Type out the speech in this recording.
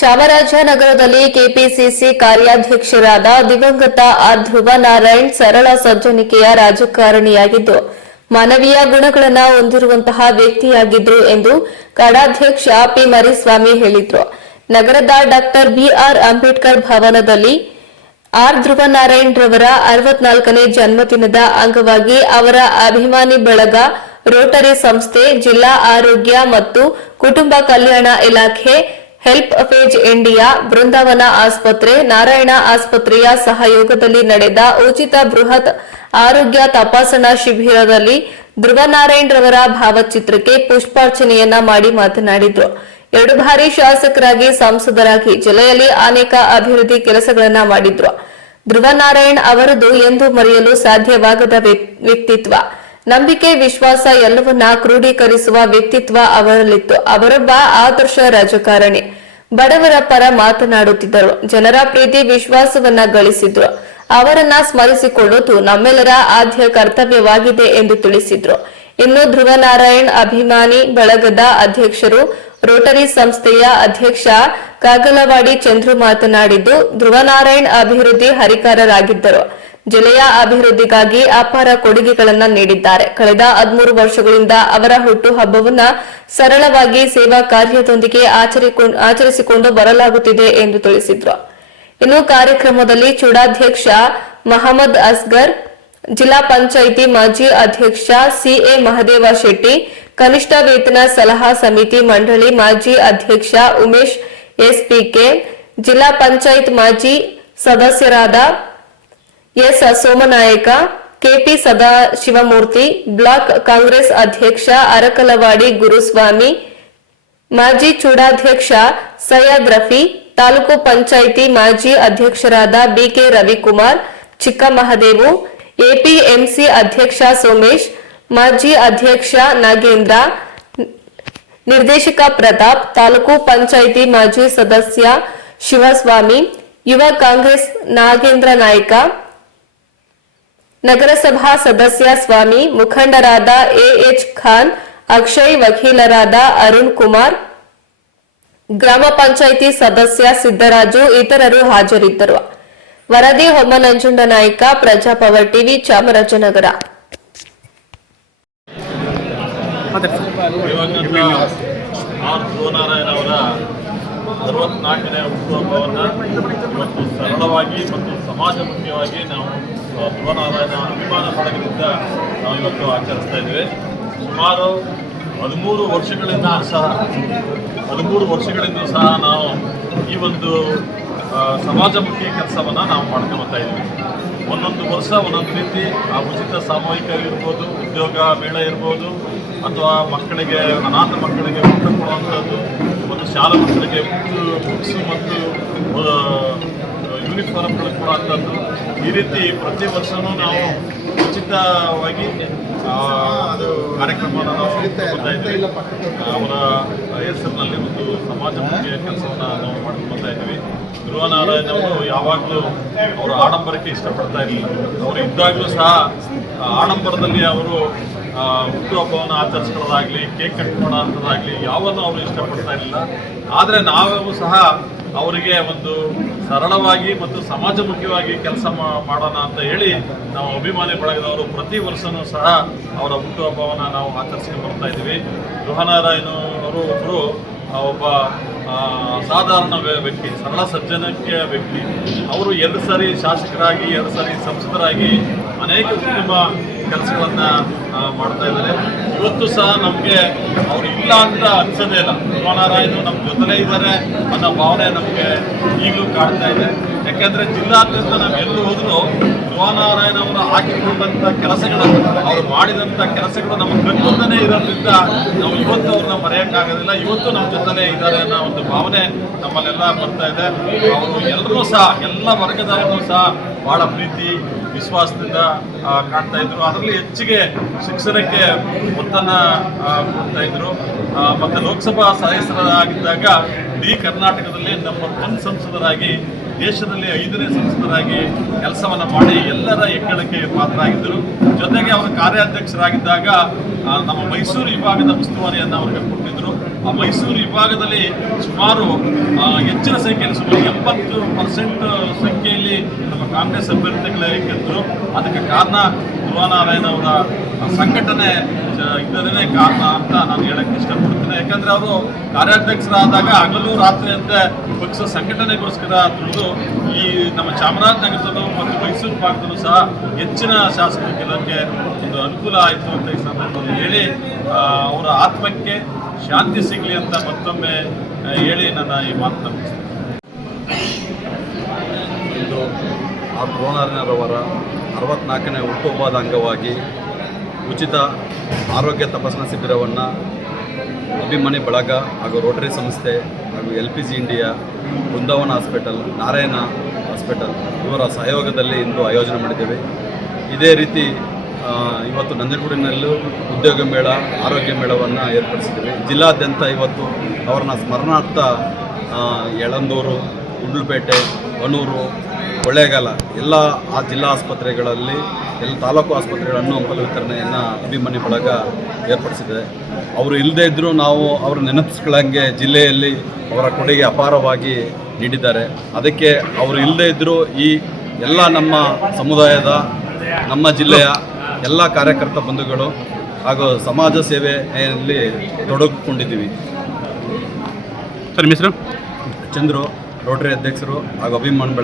ಚಾಮರಾಜನಗರದಲ್ಲಿ ಕೆಪಿಸಿಸಿ ಕಾರ್ಯಾಧ್ಯಕ್ಷರಾದ ದಿವಂಗತ ಆರ್ ಧ್ರುವ ನಾರಾಯಣ್ ಸರಳ ಸಜ್ಜನಿಕೆಯ ರಾಜಕಾರಣಿಯಾಗಿದ್ದು ಮಾನವೀಯ ಗುಣಗಳನ್ನು ಹೊಂದಿರುವಂತಹ ವ್ಯಕ್ತಿಯಾಗಿದ್ರು ಎಂದು ಕಾಡಾಧ್ಯಕ್ಷ ಪಿ ಮರಿಸ್ವಾಮಿ ಹೇಳಿದರು. ನಗರದ ಡಾಕ್ಟರ್ ಬಿಆರ್ ಅಂಬೇಡ್ಕರ್ ಭವನದಲ್ಲಿ ಆರ್ ಧ್ರುವ ನಾರಾಯಣ್ ರವರ 64ನೇ ಜನ್ಮದಿನದ ಅಂಗವಾಗಿ ಅವರ ಅಭಿಮಾನಿ ಬಳಗ, ರೋಟರಿ ಸಂಸ್ಥೆ, ಜಿಲ್ಲಾ ಆರೋಗ್ಯ ಮತ್ತು ಕುಟುಂಬ ಕಲ್ಯಾಣ ಇಲಾಖೆ, ಹೆಲ್ಪ್ ಪೇಜ್ ಇಂಡಿಯಾ, ಬೃಂದಾವನ ಆಸ್ಪತ್ರೆ, ನಾರಾಯಣ ಆಸ್ಪತ್ರೆಯ ಸಹಯೋಗದಲ್ಲಿ ನಡೆದ ಉಚಿತ ಬೃಹತ್ ಆರೋಗ್ಯ ತಪಾಸಣಾ ಶಿಬಿರದಲ್ಲಿ ಧ್ರುವ ನಾರಾಯಣ್ ರವರ ಭಾವಚಿತ್ರಕ್ಕೆ ಪುಷ್ಪಾರ್ಚನೆಯನ್ನ ಮಾಡಿ ಮಾತನಾಡಿದರು. 2 ಬಾರಿ ಶಾಸಕರಾಗಿ, ಸಂಸದರಾಗಿ ಜಿಲ್ಲೆಯಲ್ಲಿ ಅನೇಕ ಅಭಿವೃದ್ಧಿ ಕೆಲಸಗಳನ್ನ ಮಾಡಿದ್ರು. ಧ್ರುವ ನಾರಾಯಣ್ ಅವರದು ಎಂದು ಮರೆಯಲು ಸಾಧ್ಯವಾಗದ ವ್ಯಕ್ತಿತ್ವ, ನಂಬಿಕೆ, ವಿಶ್ವಾಸ ಎಲ್ಲವನ್ನ ಕ್ರೋಢೀಕರಿಸುವ ವ್ಯಕ್ತಿತ್ವ ಅವರಲ್ಲಿತ್ತು. ಅವರೊಬ್ಬ ಆದರ್ಶ ರಾಜಕಾರಣಿ. ಬಡವರ ಪರ ಮಾತನಾಡುತ್ತಿದ್ದರು. ಜನರ ಪ್ರೀತಿ ವಿಶ್ವಾಸವನ್ನ ಗಳಿಸಿದ್ರು. ಅವರನ್ನ ಸ್ಮರಿಸಿಕೊಳ್ಳುವುದು ನಮ್ಮೆಲ್ಲರ ಆದ್ಯ ಕರ್ತವ್ಯವಾಗಿದೆ ಎಂದು ತಿಳಿಸಿದ್ರು. ಇನ್ನು ಧ್ರುವ ನಾರಾಯಣ್ ಅಭಿಮಾನಿ ಬಳಗದ ಅಧ್ಯಕ್ಷರು, ರೋಟರಿ ಸಂಸ್ಥೆಯ ಅಧ್ಯಕ್ಷ ಕಾಗಲವಾಡಿ ಚಂದ್ರು ಮಾತನಾಡಿದ್ದು, ಧ್ರುವ ನಾರಾಯಣ್ ಅಭಿವೃದ್ಧಿ ಹರಿಕಾರರಾಗಿದ್ದರು. ಜಿಲ್ಲೆಯ ಅಭಿವೃದ್ಧಿಗಾಗಿ ಅಪಾರ ಕೊಡುಗೆಗಳನ್ನು ನೀಡಿದ್ದಾರೆ. ಕಳೆದ 13 ವರ್ಷಗಳಿಂದ ಅವರ ಹುಟ್ಟುಹಬ್ಬವನ್ನ ಸರಳವಾಗಿ ಸೇವಾ ಕಾರ್ಯದೊಂದಿಗೆ ಆಚರಿಸಿಕೊಂಡು ಬರಲಾಗುತ್ತಿದೆ ಎಂದು ತಿಳಿಸಿದ್ರು. ಇನ್ನು ಕಾರ್ಯಕ್ರಮದಲ್ಲಿ ಚೂಡಾಧ್ಯಕ್ಷ ಮಹಮ್ಮದ್ ಅಸ್ಗರ್, ಜಿಲ್ಲಾ ಪಂಚಾಯಿತಿ ಮಾಜಿ ಅಧ್ಯಕ್ಷ ಸಿಎ ಮಹದೇವ ಶೆಟ್ಟಿ, ಕನಿಷ್ಠ ವೇತನ ಸಲಹಾ ಸಮಿತಿ ಮಂಡಳಿ ಮಾಜಿ ಅಧ್ಯಕ್ಷ ಉಮೇಶ್ ಎಸ್ಪಿಕೆ, ಜಿಲ್ಲಾ ಪಂಚಾಯತ್ ಮಾಜಿ ಸದಸ್ಯರಾದ ಎಸ್ ಸೋಮನಾಯಕ, ಕೆಪಿ ಸದಾಶಿವಮೂರ್ತಿ, ಬ್ಲಾಕ್ ಕಾಂಗ್ರೆಸ್ ಅಧ್ಯಕ್ಷ ಅರಕಲವಾಡಿ ಗುರುಸ್ವಾಮಿ, ಮಾಜಿ ಚೂಡಾಧ್ಯಕ್ಷ ಸೈಯದ್ ರಫಿ, ತಾಲೂಕು ಪಂಚಾಯಿತಿ ಮಾಜಿ ಅಧ್ಯಕ್ಷರಾದ ಬಿಕೆ ರವಿಕುಮಾರ್, ಚಿಕ್ಕಮಹದೇವು, ಎಪಿಎಂಸಿ ಅಧ್ಯಕ್ಷ ಸೋಮೇಶ್, ಮಾಜಿ ಅಧ್ಯಕ್ಷ ನಾಗೇಂದ್ರ, ನಿರ್ದೇಶಕ ಪ್ರತಾಪ್, ತಾಲೂಕು ಪಂಚಾಯಿತಿ ಮಾಜಿ ಸದಸ್ಯ ಶಿವಸ್ವಾಮಿ, ಯುವ ಕಾಂಗ್ರೆಸ್ ನಾಗೇಂದ್ರ ನಾಯ್ಕ, ನಗರಸಭಾ ಸದಸ್ಯ ಸ್ವಾಮಿ, ಮುಖಂಡರಾದ ಎಎಚ್ ಖಾನ್, ಅಕ್ಷಯ್, ವಕೀಲರಾದ ಅರುಣ್ ಕುಮಾರ್, ಗ್ರಾಮ ಪಂಚಾಯಿತಿ ಸದಸ್ಯ ಸಿದ್ದರಾಜು ಇತರರು ಹಾಜರಿದ್ದರು. ವರದಿ ಹೊಮ್ಮ ನಂಜುಂಡ ನಾಯ್ಕ, ಪ್ರಜಾಪವರ್ ಟಿವಿ, ಚಾಮರಾಜನಗರ. ಆರ್ ಧ್ರುವನಾರಾಯಣ್ ಅವರ 64ನೇ ಹುಟ್ಟುಹಬ್ಬವನ್ನು ಇವತ್ತು ಸರಳವಾಗಿ ಮತ್ತು ಸಮಾಜಮುಖಿಯಾಗಿ ನಾವು ಧ್ರುವನಾರಾಯಣ ಅಭಿಮಾನ ಬಳಗದಿಂದ ನಾವು ಇವತ್ತು ಆಚರಿಸ್ತಾ ಇದ್ದೇವೆ. ಸುಮಾರು 13 ವರ್ಷಗಳಿಂದ ಸಹ ನಾವು ಈ ಒಂದು ಸಮಾಜಮುಖಿ ಕೆಲಸವನ್ನು ನಾವು ಮಾಡ್ಕೊಳ್ತಾ ಇದ್ದೀವಿ. ಒಂದೊಂದು ವರ್ಷ ಒಂದೊಂದು ರೀತಿ ಆ ಉಚಿತ ಸಾಮೂಹಿಕ ಇರ್ಬೋದು, ಉದ್ಯೋಗ ಮೇಳ ಇರ್ಬೋದು, ಅಥವಾ ಮಕ್ಕಳಿಗೆ, ಅನಾಥ ಮಕ್ಕಳಿಗೆ ಊಟ ಕೊಡುವಂಥದ್ದು, ಒಂದು ಶಾಲಾ ಮಕ್ಕಳಿಗೆ ಬುಕ್ಸ್ ಮತ್ತು ಯೂನಿಫಾರ್ಮ್ಗಳು ಕೊಡುವಂಥದ್ದು, ಈ ರೀತಿ ಪ್ರತಿ ವರ್ಷವೂ ನಾವು ಉಚಿತವಾಗಿ ಕಾರ್ಯಕ್ರಮವನ್ನು ನಾವು ಮಾಡ್ತಾ ಇದ್ದೀವಿ. ಅವರ ಹೆಸರಿನಲ್ಲಿ ಒಂದು ಸಮಾಜಮುಖಿ ಕೆಲಸವನ್ನು ನಾವು ಮಾಡ್ಕೊಳ್ತಾ ಇದ್ದೀವಿ. ಧ್ರುವ ನಾರಾಯಣ್ ಅವರು ಯಾವಾಗಲೂ ಅವರು ಆಡಂಬರಕ್ಕೆ ಇಷ್ಟಪಡ್ತಾ ಇರಲಿಲ್ಲ. ಅವರು ಇದ್ದಾಗಲೂ ಸಹ ಆಡಂಬರದಲ್ಲಿ ಅವರು ಹುಟ್ಟುಹಬ್ಬವನ್ನು ಆಚರಿಸ್ಕೊಳ್ಳೋದಾಗಲಿ, ಕೇಕ್ ಕಟ್ ಮಾಡೋದಾಗಲಿ ಯಾವನ್ನು ಅವರು ಇಷ್ಟಪಡ್ತಾ ಇರಲಿಲ್ಲ. ಆದರೆ ನಾವು ಸಹ ಅವರಿಗೆ ಒಂದು ಸರಳವಾಗಿ ಮತ್ತು ಸಮಾಜಮುಖಿಯಾಗಿ ಕೆಲಸ ಮಾಡೋಣ ಅಂತ ಹೇಳಿ ನಾವು ಅಭಿಮಾನಿ ಬಳಗದವರು ಪ್ರತಿ ವರ್ಷವೂ ಸಹ ಅವರ ಹುಟ್ಟುಹಬ್ಬವನ್ನು ನಾವು ಆಚರಿಸ್ಕೊಂಡು ಬರ್ತಾ ಇದ್ದೀವಿ. ಧ್ರುವನಾರಾಯಣ್ ಅವರು ಒಬ್ಬ ಸಾಧಾರಣ ವ್ಯಕ್ತಿ, ಸರಳ ಸಜ್ಜನಿಕೆಯ ವ್ಯಕ್ತಿ. ಅವರು 2 ಸಾರಿ ಶಾಸಕರಾಗಿ, 2 ಸಾರಿ ಸಂಸದರಾಗಿ ಅನೇಕ ಉತ್ತಮ ಕೆಲಸಗಳನ್ನು ಮಾಡ್ತಾ ಇದ್ದಾರೆ. ಇವತ್ತು ಸಹ ನಮಗೆ ಅವರು ಇಲ್ಲ ಅಂತ ಅನಿಸೋದೇ ಇಲ್ಲ. ಧ್ರುವನಾರಾಯಣ್ ನಮ್ಮ ಜೊತೆಲೇ ಇದ್ದಾರೆ ಅನ್ನೋ ಭಾವನೆ ನಮಗೆ ಈಗಲೂ ಕಾಡ್ತಾ ಇದೆ. ಯಾಕೆಂದರೆ ಜಿಲ್ಲಾದ್ಯಂತ ನಾವು ಎಲ್ಲೂ ಹೋದರೂ ಧ್ರುವನಾರಾಯಣ್ ಅವರು ಹಾಕಿಕೊಂಡಂಥ ಕೆಲಸಗಳು, ಅವರು ಮಾಡಿದಂಥ ಕೆಲಸಗಳು ನಮ್ಮ ಕಣ್ಣುಂದನೇ ಇರೋದ್ರಿಂದ ನಾವು ಇವತ್ತು ಅವ್ರನ್ನ ಮರೆಯೋಕ್ಕಾಗೋದಿಲ್ಲ. ಇವತ್ತು ನಮ್ಮ ಜೊತೆಲೇ ಇದ್ದಾರೆ ಅನ್ನೋ ಒಂದು ಭಾವನೆ ನಮ್ಮಲ್ಲೆಲ್ಲ ಬರ್ತಾ ಇದೆ. ಅವರು ಎಲ್ಲರೂ ಸಹ, ಎಲ್ಲ ವರ್ಗದವರನ್ನು ಸಹ ಭಾಳ ಪ್ರೀತಿ ವಿಶ್ವಾಸದಿಂದ ಕಾಣ್ತಾ ಇದ್ರು. ಅದರಲ್ಲಿ ಹೆಚ್ಚಿಗೆ ಶಿಕ್ಷಣಕ್ಕೆ ಒತ್ತನ್ನು ಕೊಡ್ತಾ ಇದ್ರು. ಮತ್ತು ಲೋಕಸಭಾ ಸದಸ್ಯರಾಗಿದ್ದಾಗ ಇಡೀ ಕರ್ನಾಟಕದಲ್ಲಿ ನಂಬರ್ 1 ಸಂಸದರಾಗಿ, ದೇಶದಲ್ಲಿ 5ನೇ ಸಂಸದರಾಗಿ ಕೆಲಸವನ್ನು ಮಾಡಿ ಎಲ್ಲರ ಹೆಗ್ಗಳಿಕೆ ಪಾತ್ರರಾಗಿದ್ದರು. ಜೊತೆಗೆ ಅವರ ಕಾರ್ಯಾಧ್ಯಕ್ಷರಾಗಿದ್ದಾಗ ನಮ್ಮ ಮೈಸೂರು ವಿಭಾಗದ ಉಸ್ತುವಾರಿಯನ್ನು ಅವರಿಗೆ ಕೊಟ್ಟಿದ್ದರು. ಆ ಮೈಸೂರು ವಿಭಾಗದಲ್ಲಿ ಸುಮಾರು ಹೆಚ್ಚಿನ ಸಂಖ್ಯೆಯಲ್ಲಿ ಸುಮಾರು 70% ಸಂಖ್ಯೆಯಲ್ಲಿ ನಮ್ಮ ಕಾಂಗ್ರೆಸ್ ಅಭ್ಯರ್ಥಿಗಳೇ ಗೆದ್ದರು. ಅದಕ್ಕೆ ಕಾರಣ ಧ್ರುವನಾರಾಯಣ ಅವರ ಸಂಘಟನೆ ಇದನ್ನೇ ಕಾರಣ ಅಂತ ನಾನು ಹೇಳಕ್ಕೆ ಇಷ್ಟಪಡ್ತೀನಿ. ಯಾಕಂದರೆ ಅವರು ಕಾರ್ಯಾಧ್ಯಕ್ಷರಾದಾಗ ಹಗಲು ರಾತ್ರಿ ಅಂತ ಪಕ್ಷ ಸಂಘಟನೆಗೋಸ್ಕರ ದುಡಿದು ಈ ನಮ್ಮ ಚಾಮರಾಜನಗರದಲ್ಲೂ ಮತ್ತು ಮೈಸೂರು ಭಾಗದಲ್ಲೂ ಸಹ ಹೆಚ್ಚಿನ ಶಾಸಕರು ಗೆಲ್ಲೋಕ್ಕೆ ಒಂದು ಅನುಕೂಲ ಆಯಿತು ಅಂತ ಈ ಸಂದರ್ಭದಲ್ಲಿ ಹೇಳಿ ಅವರ ಆತ್ಮಕ್ಕೆ ಶಾಂತಿ ಸಿಗಲಿ ಅಂತ ಮತ್ತೊಮ್ಮೆ ಹೇಳಿ ನನ್ನ ಈ ಮಾತನ್ನು ಮುಗಿಸ್ತೇನೆ. ಇಂದು ಧ್ರುವನಾರಾಯಣರವರ 64ನೇ ಹುಟ್ಟುಹಬ್ಬದ ಅಂಗವಾಗಿ ಉಚಿತ ಆರೋಗ್ಯ ತಪಾಸಣಾ ಶಿಬಿರವನ್ನು ಅಭಿಮನ್ಯು ಬಳಗ ಹಾಗೂ ರೋಟರಿ ಸಂಸ್ಥೆ ಹಾಗೂ LPG ಇಂಡಿಯಾ, ಬೃಂದಾವನ ಹಾಸ್ಪಿಟಲ್, ನಾರಾಯಣ ಹಾಸ್ಪಿಟಲ್ ಇವರ ಸಹಯೋಗದಲ್ಲಿ ಇಂದು ಆಯೋಜನೆ ಮಾಡಿದ್ದೇವೆ. ಇದೇ ರೀತಿ ಇವತ್ತು ನಂಜನಗೂಡಿನಲ್ಲೂ ಉದ್ಯೋಗ ಮೇಳ, ಆರೋಗ್ಯ ಮೇಳವನ್ನು ಏರ್ಪಡಿಸಿದ್ದೇವೆ. ಜಿಲ್ಲಾದ್ಯಂತ ಇವತ್ತು ಅವರನ್ನ ಸ್ಮರಣಾರ್ಥ ಯಳಂದೂರು, ಗುಂಡ್ಲುಪೇಟೆ, ಹೊನ್ನೂರು, ಕೊಳ್ಳೇಗಾಲ ಎಲ್ಲ ಆ ಜಿಲ್ಲಾ ಆಸ್ಪತ್ರೆಗಳಲ್ಲಿ ಎಲ್ಲ ತಾಲೂಕು ಆಸ್ಪತ್ರೆಗಳನ್ನು ಹಂಪಲು ವಿತರಣೆಯನ್ನು ಅಭಿಮನ್ಯು ಬಳಗ ಏರ್ಪಡಿಸಿದೆ. ಅವರು ಇಲ್ಲದೇ ಇದ್ದರೂ ನಾವು ಅವರು ನೆನಪಿಸ್ಕೊಳ್ಳಂಗೆ ಜಿಲ್ಲೆಯಲ್ಲಿ ಅವರ ಕೊಡುಗೆ ಅಪಾರವಾಗಿ ನೀಡಿದ್ದಾರೆ. ಅದಕ್ಕೆ ಅವರು ಇಲ್ಲದೇ ಇದ್ದರೂ ಈ ಎಲ್ಲ ನಮ್ಮ ಸಮುದಾಯದ, ನಮ್ಮ ಜಿಲ್ಲೆಯ ಎಲ್ಲ ಕಾರ್ಯಕರ್ತ ಬಂಧುಗಳು ಹಾಗೂ ಸಮಾಜ ಸೇವೆಯಲ್ಲಿ ತೊಡಗಿಕೊಂಡಿದ್ದೀವಿ. ಸರ್, ನಿಮ್ಮ ಹೆಸರು? ಚಂದ್ರು, ರೋಟರಿ ಅಧ್ಯಕ್ಷರು ಹಾಗೂ ಅಭಿಮನ್ಯು ಬಳಗ